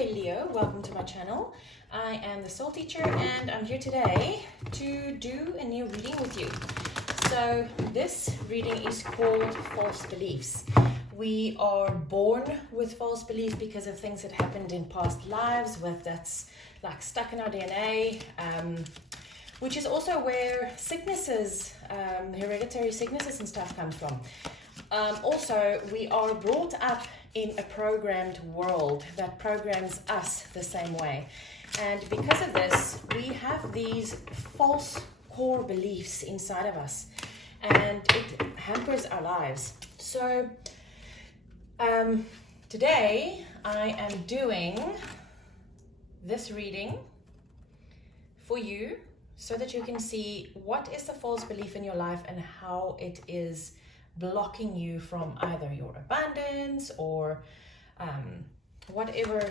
there, Leo. Welcome to my channel. I am the soul teacher and I'm here today to do a new reading with you. So this reading is called False Beliefs. We are born with false beliefs because of things that happened in past lives, whether that's like stuck in our DNA, which is also where sicknesses, hereditary sicknesses and stuff come from. Also, we are brought up in a programmed world that programs us the same way. And because of this, we have these false core beliefs inside of us, and it hampers our lives. So today I am doing this reading for you so that you can see what is the false belief in your life and how it is blocking you from either your abundance or whatever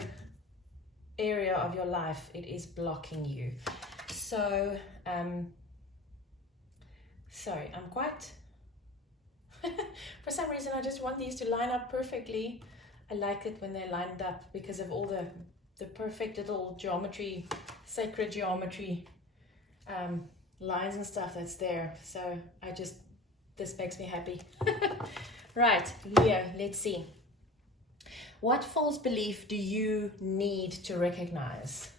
area of your life it is blocking you. So sorry, I'm quite for some reason I just want these to line up perfectly. I like it when they're lined up because of all the perfect little geometry, sacred geometry lines and stuff that's there. So this makes me happy. Right, Leo, let's see. What false belief do you need to recognize?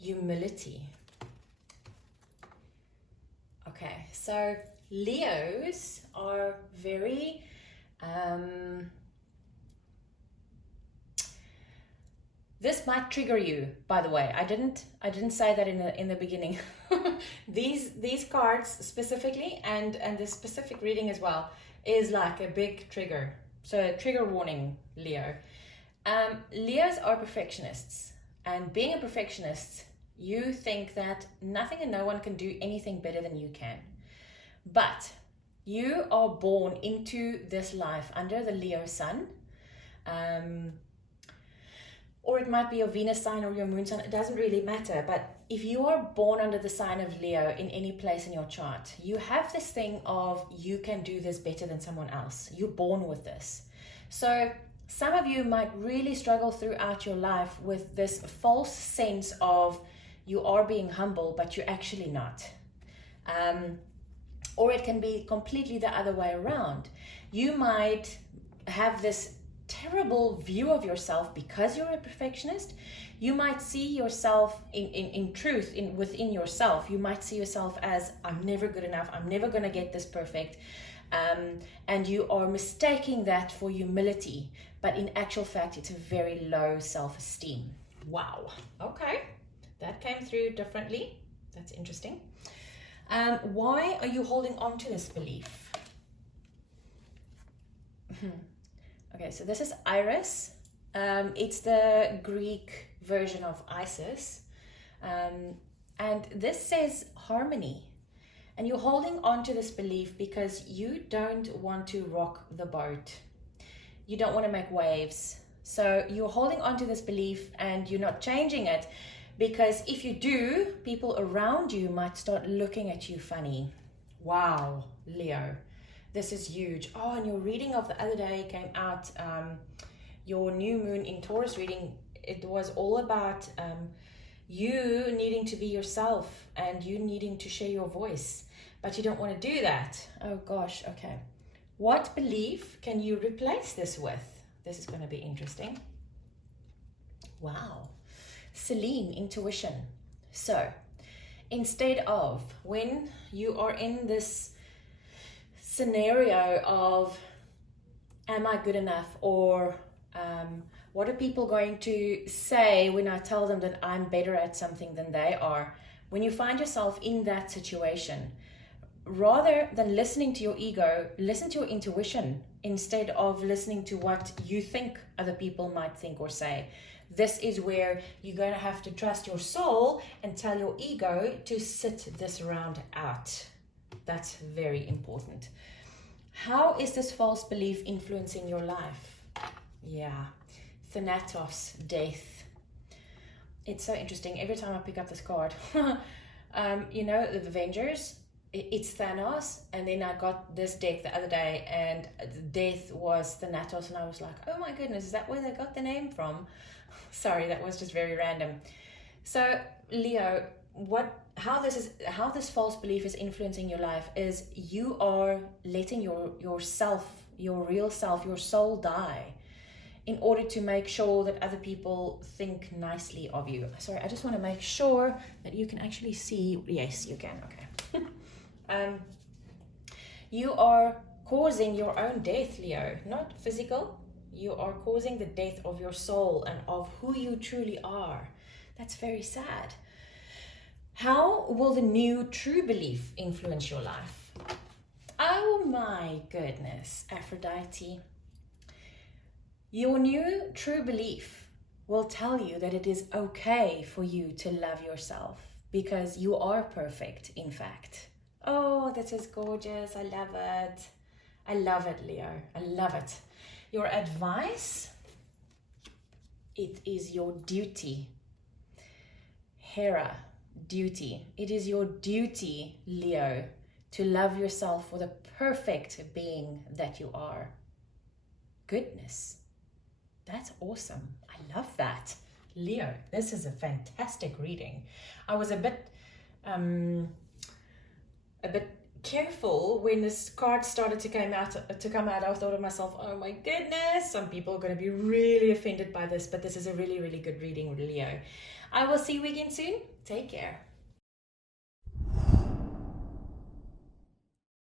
Humility. Okay, so Leos are very this might trigger you, by the way. I didn't say that in the beginning. These cards specifically and this specific reading as well is like a big trigger. So trigger warning, Leo. Leos are perfectionists, and being a perfectionist, you think that nothing and no one can do anything better than you can. But you are born into this life under the Leo sun. Or it might be your Venus sign or your moon sign, it doesn't really matter. But if you are born under the sign of Leo in any place in your chart, you have this thing of you can do this better than someone else. You're born with this. So some of you might really struggle throughout your life with this false sense of you are being humble, but you're actually not. Or it can be completely the other way around. You might have this terrible view of yourself because you're a perfectionist. You might see yourself in truth within yourself. You might see yourself as, I'm never good enough, I'm never going to get this perfect, and you are mistaking that for humility, but in actual fact it's a very low self-esteem. Wow, okay, that came through differently. That's interesting. Why are you holding on to this belief? Okay, so this is Iris. It's the Greek version of Isis. And this says harmony. And you're holding on to this belief because you don't want to rock the boat. You don't want to make waves. So you're holding on to this belief and you're not changing it, because if you do, people around you might start looking at you funny. Wow, Leo. This is huge. Oh, and your reading of the other day came out, your new moon in Taurus reading, it was all about you needing to be yourself and you needing to share your voice, but you don't want to do that. Oh gosh, okay. What belief can you replace this with? This is going to be interesting. Wow. Selene, intuition. So instead of when you are in this scenario of am I good enough, or what are people going to say when I tell them that I'm better at something than they are, when you find yourself in that situation, rather than listening to your ego, listen to your intuition instead of listening to what you think other people might think or say. This is where you're going to have to trust your soul and tell your ego to sit this round out. That's very important. How is this false belief influencing your life? Yeah, Thanatos, death. It's so interesting. Every time I pick up this card, you know, the Avengers, it's Thanos, and then I got this deck the other day, and death was Thanatos, and I was like, oh my goodness, is that where they got the name from? Sorry, that was just very random. So Leo, how this false belief is influencing your life is you are letting yourself, your real self, your soul die in order to make sure that other people think nicely of you. Sorry, I just want to make sure that you can actually see. Yes, you can. Okay. You are causing your own death, Leo, not physical. You are causing the death of your soul and of who you truly are. That's very sad. How will the new true belief influence your life? Oh my goodness, Aphrodite. Your new true belief will tell you that it is okay for you to love yourself because you are perfect, in fact. Oh, this is gorgeous. I love it. I love it, Leo. I love it. Your advice, it is your duty. Hera, duty. It is your duty, Leo, to love yourself for the perfect being that you are. Goodness. That's awesome. I love that. Leo, this is a fantastic reading. I was a bit careful when this card started to come out. I thought to myself, oh my goodness, some people are going to be really offended by this, but this is a really, really good reading, Leo. I will see you again soon. Take care.